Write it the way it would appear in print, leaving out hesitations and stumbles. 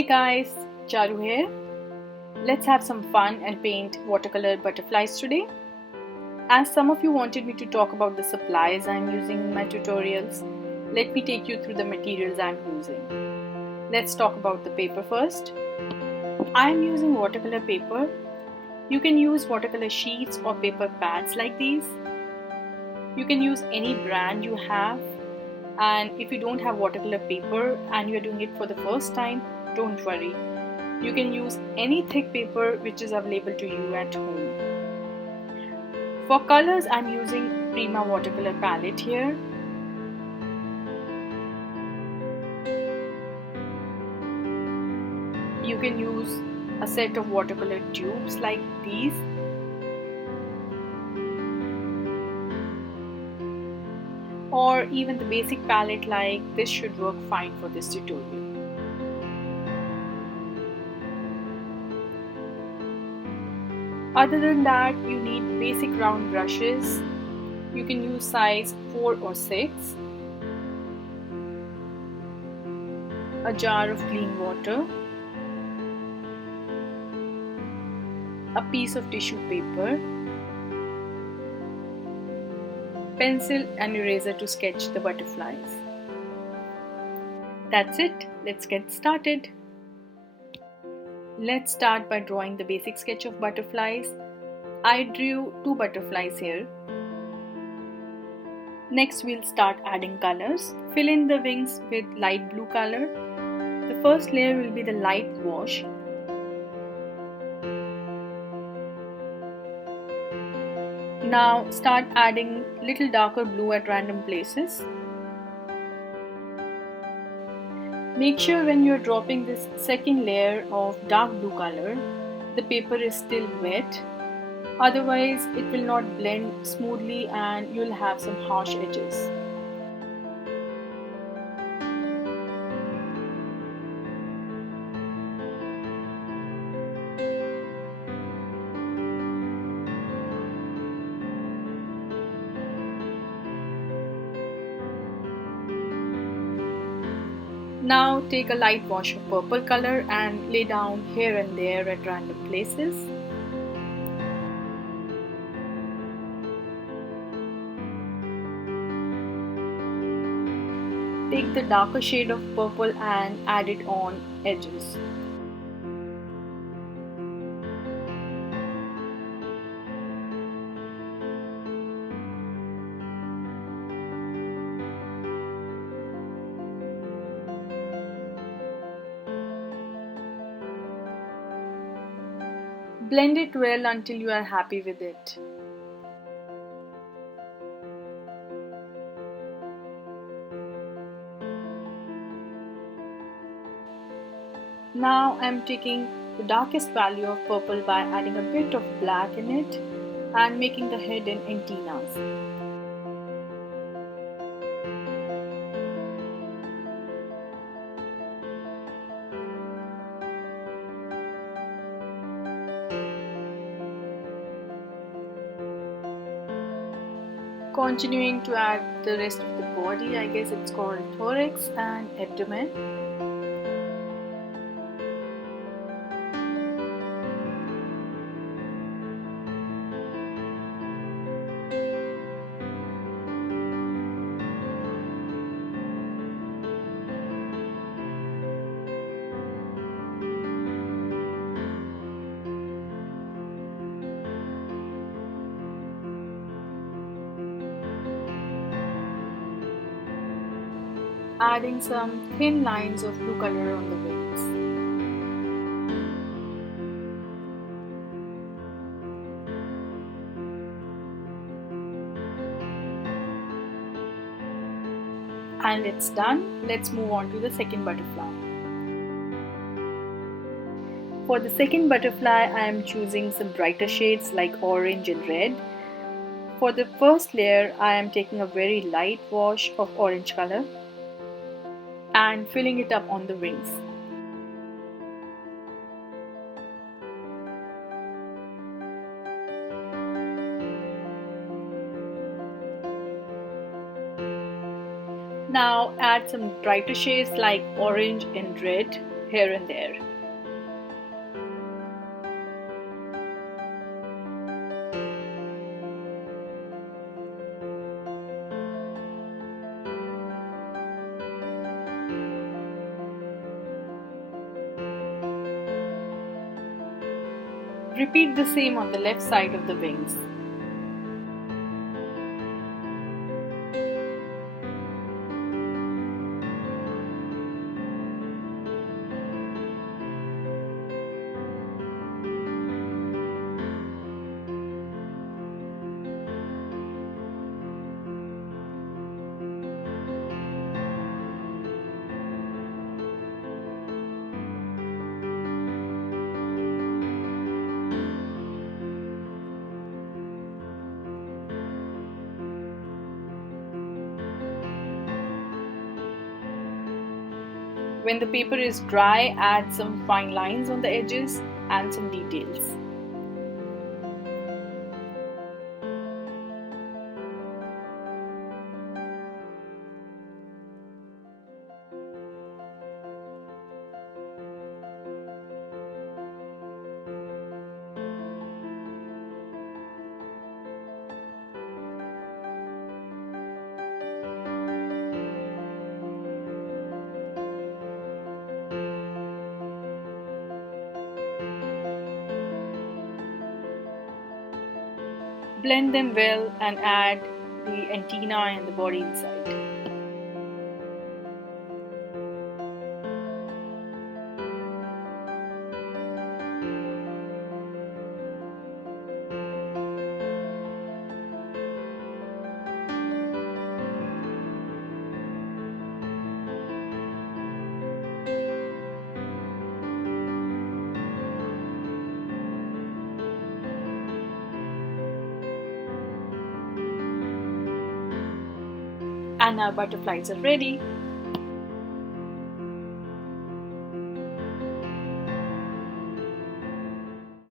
Hey guys, Charu here. Let's have some fun and paint watercolor butterflies today. As some of you wanted me to talk about the supplies I'm using in my tutorials, let me take you through the materials I'm using. Let's talk about the paper first. I'm using watercolor paper. You can use watercolor sheets or paper pads like these. You can use any brand you have, and if you don't have watercolor paper and you're doing it for the first time, don't worry. You can use any thick paper which is available to you at home. For colors, I'm using Prima watercolor palette here. You can use a set of watercolor tubes like these. Or even the basic palette like this should work fine for this tutorial. Other than that, you need basic round brushes. You can use size 4 or 6. A jar of clean water. A piece of tissue paper. Pencil and eraser to sketch the butterflies. That's it. Let's get started. Let's start by drawing the basic sketch of butterflies. I drew 2 butterflies here. Next we'll start adding colors. Fill in the wings with light blue color. The first layer will be the light wash. Now start adding little darker blue at random places. Make sure when you're dropping this second layer of dark blue color, the paper is still wet. Otherwise, it will not blend smoothly and you'll have some harsh edges. Now take a light wash of purple color and lay down here and there at random places. Take the darker shade of purple and add it on edges. Blend it well until you are happy with it. Now I am taking the darkest value of purple by adding a bit of black in it and making the head in antennas. Continuing to add the rest of the body, I guess it's called thorax and abdomen. Adding some thin lines of blue color on the wings. And it's done. Let's move on to the second butterfly. For the second butterfly, I am choosing some brighter shades like orange and red. For the first layer, I am taking a very light wash of orange color and filling it up on the wings. Now add some brighter shades like orange and red here and there. Repeat the same on the left side of the wings. When the paper is dry, add some fine lines on the edges and some details. Blend them well and add the antenna and the body inside. And our butterflies are ready.